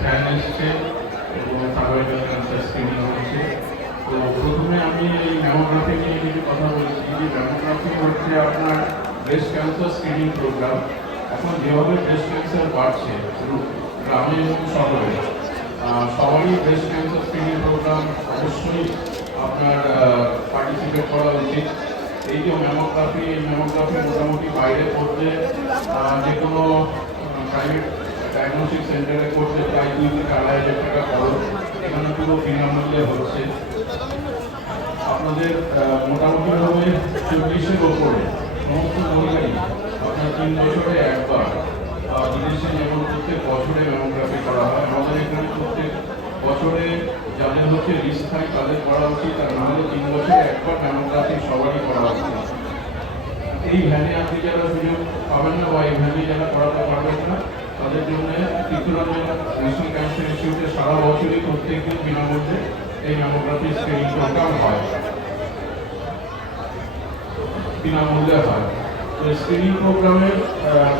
Fan এসছে এবং cervical cancer screening হচ্ছে। তো প্রথমে আমি এই ম্যামোগ্রাফি নিয়ে কিছু কথা বলছি যে ম্যামোগ্রাফি হচ্ছে আপনার ব্রেস্ট ক্যান্সার স্ক্রিনিং প্রোগ্রাম। এখন যেভাবে ব্রেস্ট ক্যান্সার বাড়ছে গ্রামে এবং শহরে, সবারই ব্রেস্ট ক্যান্সার স্ক্রিনিং প্রোগ্রাম অবশ্যই আপনার পার্টিসিপেট করা উচিত। এই যে ম্যামোগ্রাফি, এই ম্যামোগ্রাফি মোটামুটি বাইরে করতে যে কোনো প্রাইভেট ডায়াগনস্টিক সেন্টারে করতে প্রায় 2 থেকে 2,500 টাকা খরচ। এখানে পুরো বিনামূল্যে হচ্ছে। আপনাদের মোটামুটিভাবে 40-এর ওপরে সমস্ত মহিলাই আপনার 3 বছরে একবার, বিদেশে যেমন প্রত্যেক বছরে ম্যামোগ্রাফি করা হয়, আমাদের এখানে প্রত্যেক বছরে যাদের হচ্ছে রিস্ক থাকে তাদের করা উচিত, আর নাহলে 3 বছরে একবার ম্যামোগ্রাফি সবারই করা উচিত। এই ভ্যানে আপনি যারা সুযোগ পাবেন না বা এই ভ্যানে যারা করাতে পারবেন না, তাদের জন্য চিত্তরঞ্জন ন্যাশনাল ক্যান্সার ইনস্টিটিউটে সারা বছরই প্রত্যেকদিন বিনামূল্যে এই ম্যামোগ্রাফি স্ক্রিনিং প্রোগ্রাম হয়, বিনামূল্যে হয়। তো স্ক্রিনিং প্রোগ্রামের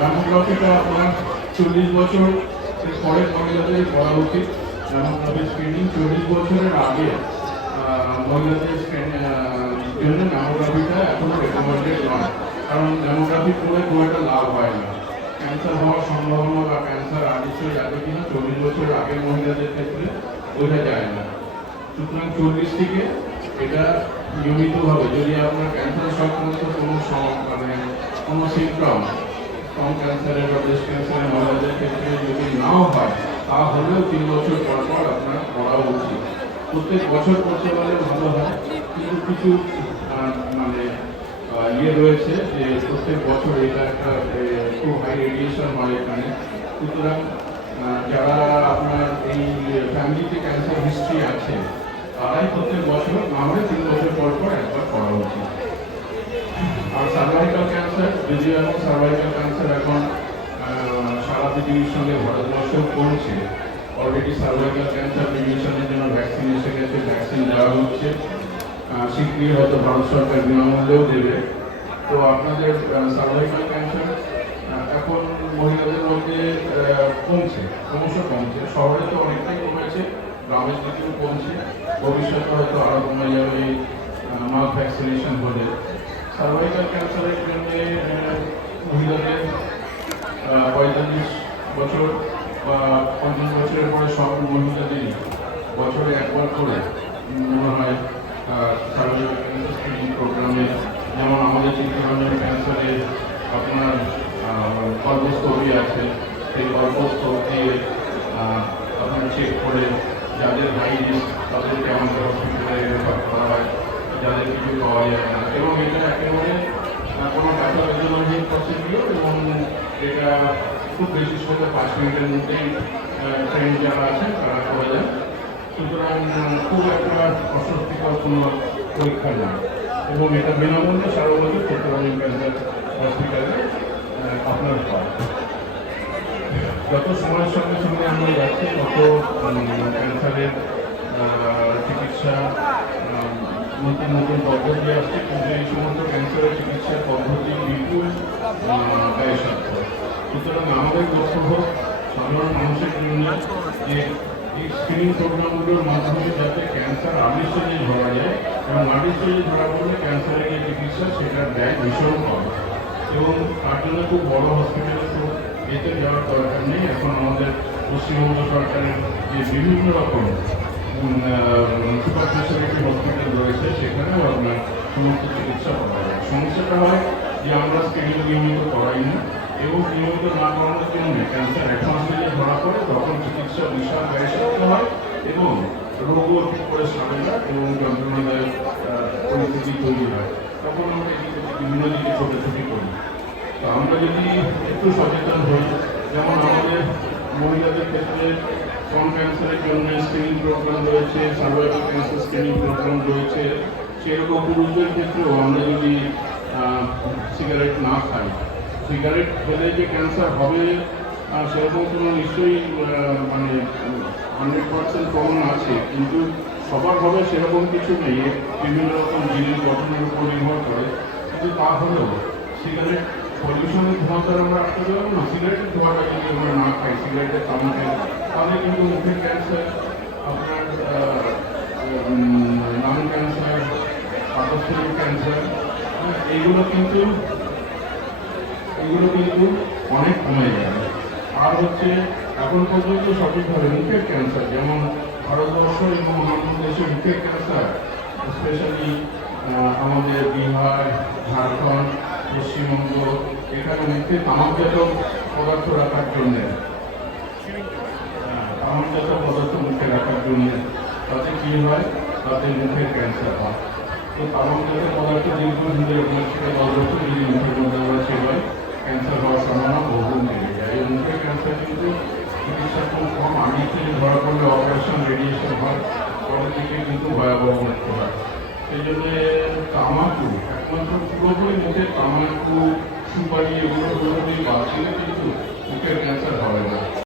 ম্যামোগ্রাফিটা আপনার 40 বছর পরে মহিলাদের করা উচিত। ম্যামোগ্রাফি স্ক্রিনিং 40 বছরের আগে মহিলাদের জন্য ম্যামোগ্রাফিটা এখনো রেকমেন্ডেড নয়, কারণ ম্যামোগ্রাফি করে খুব একটা লাভ হয় না। ক্যান্সার হওয়ার সম্ভাবনা বা ক্যান্সার আদিশ্য যাবে কিনা 40 বছরের আগের মহিলাদের ক্ষেত্রে বোঝা যায় না। সুতরাং 40 থেকে এটা নিয়মিতভাবে, যদি আপনার ক্যান্সার সংক্রান্ত কোনো সিমটম স্তন ক্যান্সারের বা ব্রেস্ট ক্যান্সারের মহিলাদের ক্ষেত্রে যদি নাও হয়, তাহলেও 3 বছর পর পর আপনার করা উচিত। প্রত্যেক বছর করতে পারলে ভালো হয়, কিন্তু কিছু রয়েছে যে প্রত্যেক বছর এটা একটা খুব হাই রেডিয়েশন হয় এখানে। সুতরাং যারা আপনার এই ফ্যামিলিতে ক্যান্সার হিস্ট্রি আছে তারাই প্রত্যেক বছর না হলে 3 বছর পর পর একবার করা উচিত। আর সার্ভাইকাল ক্যান্সার, যদিও এখন সার্ভাইকাল ক্যান্সার এখন সারা পৃথিবীর সঙ্গে ভারতবর্ষেও কমছে। অলরেডি সার্ভাইকাল ক্যান্সার প্রিভেনশনের জন্য ভ্যাকসিন এসে গেছে, ভ্যাকসিন দেওয়া হচ্ছে। শীঘ্রই হয়তো ভারত সরকার বিনামূল্যেও দেবে। তো আপনাদের সার্ভাইকাল ক্যান্সার এখন মহিলাদের মধ্যে কমছে, ক্রমশ কমছে। শহরে তো অনেকটাই কমেছে, গ্রামের দিকেও কমছে। ভবিষ্যতে হয়তো আরও কমে যাবে মাস ভ্যাকসিনেশন হলে। সার্ভাইকাল ক্যান্সারের জন্য মহিলাদের 45 বছর বা 50 বছরের পরে সব মহিলাদেরই বছরে একবার করে মনে হয় সার্ভাইকাল ক্যান্সার স্ক্রিনিং প্রোগ্রামে, যেমন আমাদের চিত্তরঞ্জন ক্যান্সারে আপনার কর্মস্থলী আছে, সেই কর্মস্থল দিয়ে আপনার চেক করে যাদের হাই রিস্ক তাদেরকে আমাদের হসপিটালে রেফার করা হয়, যাদের কিছু পাওয়া যায় না। এবং এটা একেবারে কোনো টাকা বেতনহীন প্রসিডিওর, এবং এটা খুব বেশি সময় 5 মিনিটের মধ্যেই ট্রেন যারা আছে তারা করে যায়। সুতরাং খুব একটা অস্বস্তিকর কোনো পরীক্ষা না, এবং এটা বিনামূল্যে সারা বছর চিত্তরঞ্জন ক্যান্সার হসপিটালে আপনার হয়। যত সময়ের সঙ্গে সঙ্গে আমরা যাচ্ছি তত ক্যান্সারের চিকিৎসা নতুন নতুন পদ্ধতি আসছে, কিন্তু এই সমস্ত ক্যান্সারের চিকিৎসার পদ্ধতি বিপুল ব্যয়সাধ্য। সুতরাং আমাদের কর্তব্য সাধারণ মানুষের জন্য যে এই স্ক্রিনিং প্রোগ্রামগুলোর মাধ্যমে যাতে ক্যান্সার আর্লি স্টেজে ধরা যায়, এবং আর্লি স্টেজে ধরা পড়লে ক্যান্সারের যে চিকিৎসা সেটার ব্যয় ভীষণ কম, এবং তার জন্য খুব বড় হসপিটালে তো এতে যাওয়ার দরকার নেই। এখন আমাদের পশ্চিমবঙ্গ সরকারের যে বিভিন্ন রকম সুপার স্পেশালিটি হসপিটাল রয়েছে, সেখানেও আপনার সমস্ত চিকিৎসা করা যায়। সমস্যাটা হয় যে আমরা স্ক্রিনিং নিয়মিত করাই না, এবং নিয়মিত না করানোর জন্য ক্যান্সার অ্যাডভান্স স্টেজে ধরা পড়ে, তখন চিকিৎসা বিশাল ব্যয়সাধ্য হয় এবং রোগও ঠিক করে সারে না, এবং যন্ত্রণাদায়ক পরিস্থিতি তৈরি হয়। তখন আমরা বিভিন্ন দিকে ছোটাছুটি করি। তো আমরা যদি একটু সচেতন হই, যেমন আমাদের মহিলাদের ক্ষেত্রে স্তন ক্যান্সারের জন্য স্ক্রিনিং প্রোগ্রাম রয়েছে, সার্ভাইকাল ক্যান্সার স্ক্রিনিং প্রোগ্রাম রয়েছে, সেরকম পুরুষদের ক্ষেত্রেও আমরা যদি সিগারেট না খাই, সিগারেট খেলে যে ক্যান্সার হবে সেরকম কোনো নিশ্চয়ই 100% প্রমাণ আছে, কিন্তু সবার হবে সেরকম কিছু নেই। বিভিন্ন রকম জিনিস গঠনের উপর নির্ভর করে, কিন্তু তা হলেও সিগারেট পলিউশনের ধোঁয়াটা আমরা আটকে দেবো না, সিগারেটের ধোঁয়াটা যদি আমরা না খাই, সিগারেটের তামাকে, তাহলে কিন্তু মুখের ক্যান্সার, আপনার লাং ক্যান্সার, পাকস্থলীর ক্যান্সার, এইগুলো কিন্তু অনেক কমে যাবে। আর হচ্ছে এখন পর্যন্ত সঠিকভাবে মুখের ক্যান্সার, যেমন ভারতবর্ষ এবং অন্যান্য দেশে মুখের ক্যান্সার, স্পেশালি আমাদের বিহার, ঝাড়খণ্ড, পশ্চিমবঙ্গ, এখানে মুখে তামাকজাত পদার্থ রাখার জন্যে, তামাকজাত পদার্থ মুখে রাখার জন্যে তাতে কী হয়, তাতে মুখের ক্যান্সার হয়। তো তামাকজাত পদার্থ দীর্ঘদিন ধরে 5 থেকে 10 বছর যদি মুখের মধ্যে আমরা ছেড়ে ক্যান্সার হওয়ার সম্ভাবনা বহুগুণ বেড়ে যায়। এই মুখের ক্যান্সার কিন্তু চিকিৎসা খুব কম, আগে থেকে ধরা পড়লে অপারেশন, রেডিয়েশন হয়, পরে থেকে কিন্তু ভয়াবহ মৃত্যু হয়। সেই জন্য তামাকু একমাত্র পুরোপুরি মুখে তামাকু, সুপারি, এগুলো পুরোপুরি বাদ দিলে কিন্তু মুখের ক্যান্সার হবে না।